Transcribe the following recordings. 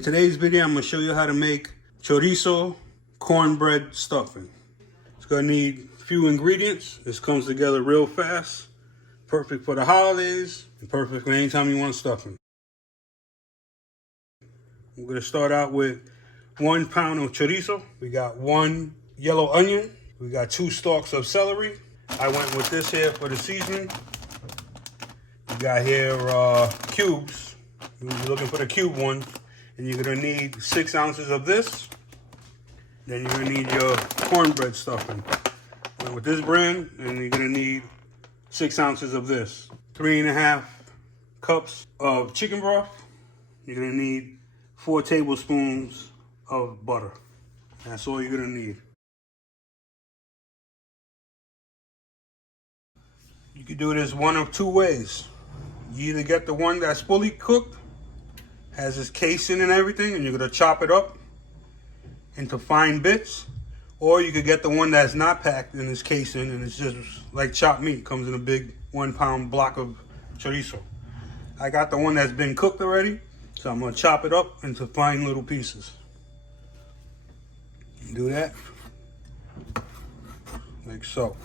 In today's video, I'm going to show you how to make chorizo cornbread stuffing. It's going to need a few ingredients. This comes together real fast. Perfect for the holidays and perfect for anytime you want stuffing. We're going to start out with 1 pound of chorizo. We got 1 yellow onion. We got 2 stalks of celery. I went with this here for the seasoning. We got here cubes. You're looking for the cube one. And you're going to need 6 ounces of this. Then you're going to need your cornbread stuffing. And with this brand, and you're going to need 6 ounces of this. 3.5 cups of chicken broth. You're going to need 4 tablespoons of butter. That's all you're going to need. You can do this one of 2 ways. You either get the one that's fully cooked, has its casing and everything, and you're going to chop it up into fine bits, or you could get the one that's not packed in its casing and it's just like chopped meat. It comes in a big 1 pound block of chorizo. I got the one that's been cooked already, so I'm going to chop it up into fine little pieces. Do that like so.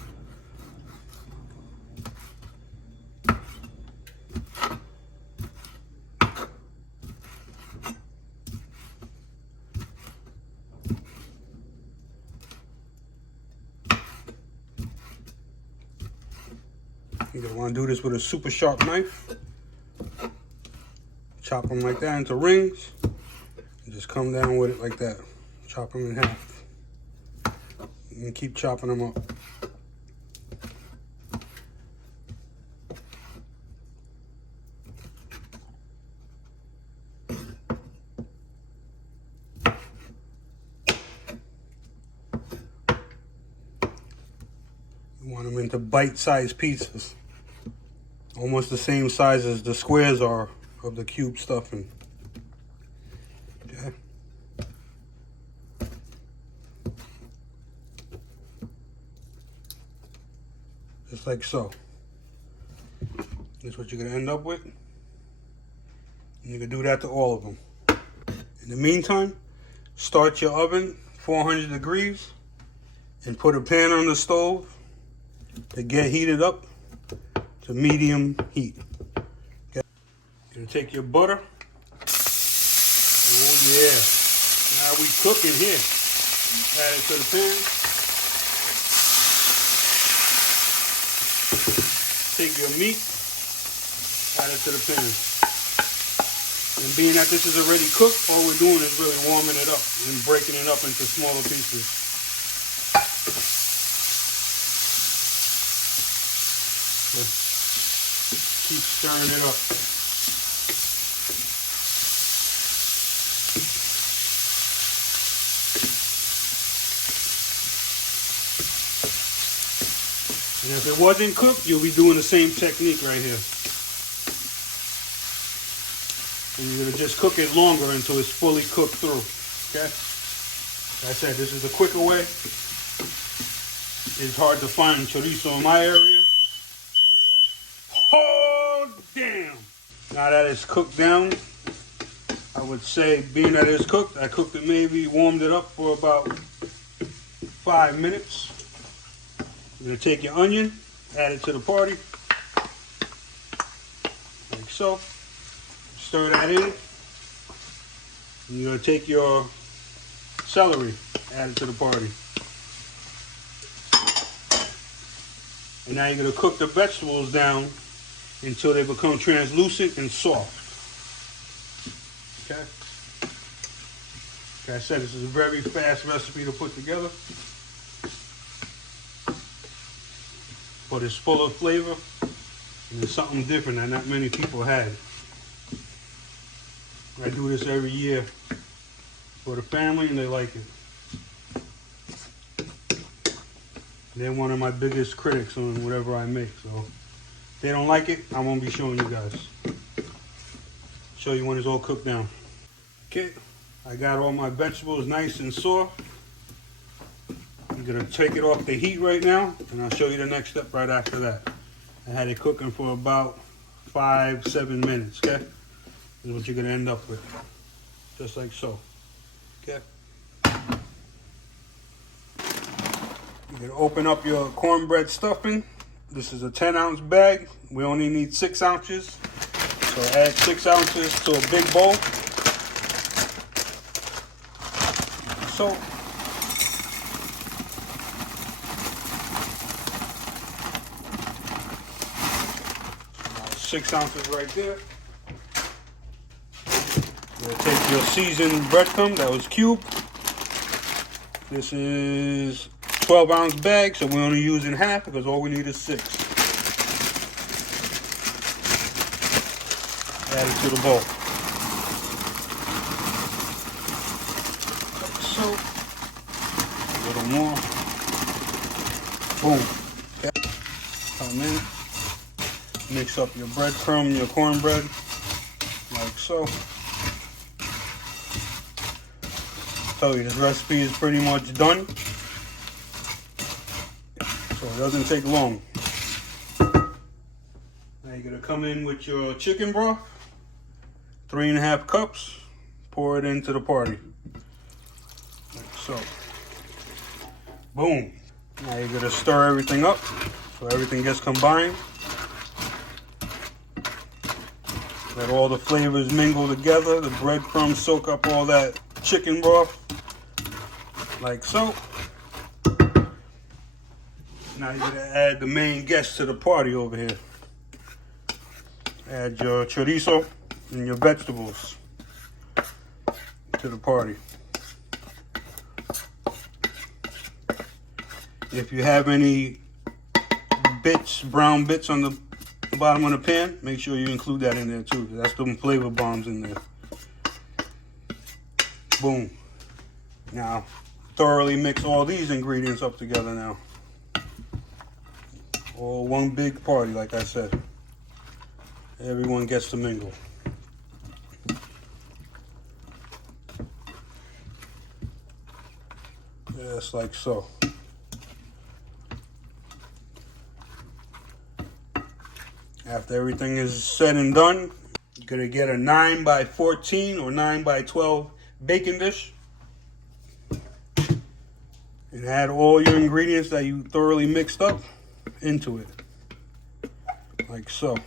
You're going to want to do this with a super sharp knife. Chop them like that into rings. And just come down with it like that. Chop them in half. And keep chopping them up. You want them into bite-sized pieces. Almost the same size as the squares are of the cube stuffing. Okay. Just like so. This is what you're going to end up with. And you can do that to all of them. In the meantime, start your oven 400 degrees and put a pan on the stove to get heated up to medium heat. Okay. You're going to take your butter. Oh yeah. Now we cooking here. Add it to the pan. Take your meat. Add it to the pan. And being that this is already cooked, all we're doing is really warming it up and breaking it up into smaller pieces. Keep stirring it up. And if it wasn't cooked, you'll be doing the same technique right here. And you're going to just cook it longer until it's fully cooked through. Okay? Like I said, this is the quicker way. It's hard to find chorizo in my area. Oh, damn. Now that it's cooked down, I would say, being that it's cooked, I cooked it maybe, warmed it up for about 5 minutes. You're going to take your onion, add it to the party, like so. Stir that in. And you're going to take your celery, add it to the party. And now you're going to cook the vegetables down until they become translucent and soft. Okay? Like I said, this is a very fast recipe to put together. But it's full of flavor. And it's something different that not many people had. I do this every year for the family and they like it. They're one of my biggest critics on whatever I make, so if they don't like it, I won't be showing you guys. Show you when it's all cooked down. Okay, I got all my vegetables nice and soft. I'm gonna take it off the heat right now, and I'll show you the next step right after that. I had it cooking for about 5-7 minutes, okay? This is what you're gonna end up with. just like so. Okay. You're gonna open up your cornbread stuffing. This is a 10-ounce bag. We only need 6 ounces. So add 6 ounces to a big bowl. So 6 ounces right there. You'll take your seasoned breadcrumb that was cubed. This is 12-ounce bag, so we're only using half because all we need is 6. Add it to the bowl. Like so. A little more. Boom. Okay. Come in. Mix up your breadcrumb, your cornbread, like so. Tell you, this recipe is pretty much done, so it doesn't take long. Now you're gonna come in with your chicken broth, 3.5 cups. Pour it into the party, like so. Boom. Now you're gonna stir everything up so everything gets combined. Let all the flavors mingle together. The breadcrumbs soak up all that chicken broth, like so. Now you're gonna add the main guest to the party over here. Add your chorizo and your vegetables to the party. If you have any bits, brown bits on the bottom of the pan, make sure you include that in there too. That's them flavor bombs in there. Boom. Now, thoroughly mix all these ingredients up together now. All one big party, like I said. Everyone gets to mingle. Just like so. After everything is said and done, you're gonna get a 9x14 or 9x12 baking dish. And add all your ingredients that you thoroughly mixed up into it. Like so.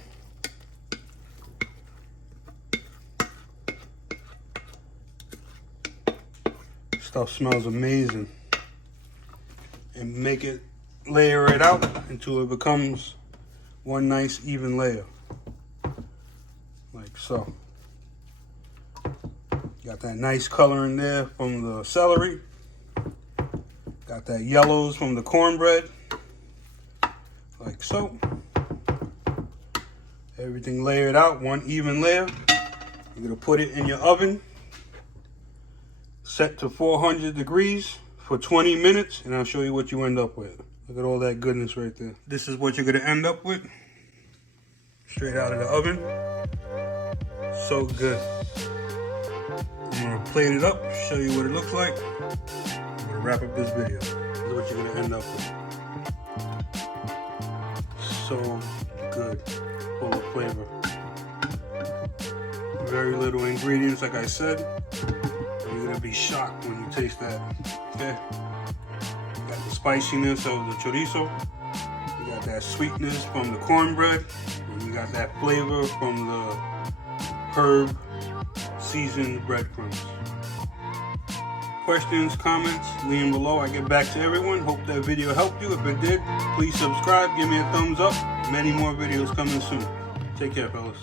Stuff smells amazing. And make it, layer it out until it becomes one nice even layer, like so. Got that nice color in there from the celery. Got that yellows from the cornbread, like so. Everything layered out, one even layer. You're gonna put it in your oven, set to 400 degrees for 20 minutes, and I'll show you what you end up with. Look at all that goodness right there. This is what you're gonna end up with. Straight out of the oven. So good. I'm gonna plate it up, show you what it looks like. I'm gonna wrap up this video. This is what you're gonna end up with. So good, full of flavor. Very little ingredients, like I said. You're gonna be shocked when you taste that. Okay. Got the spiciness of the chorizo. You got that sweetness from the cornbread. And you got that flavor from the herb seasoned breadcrumbs. Questions, comments, leave them below. I get back to everyone. Hope that video helped you. If it did, please subscribe. Give me a thumbs up. Many more videos coming soon. Take care, fellas.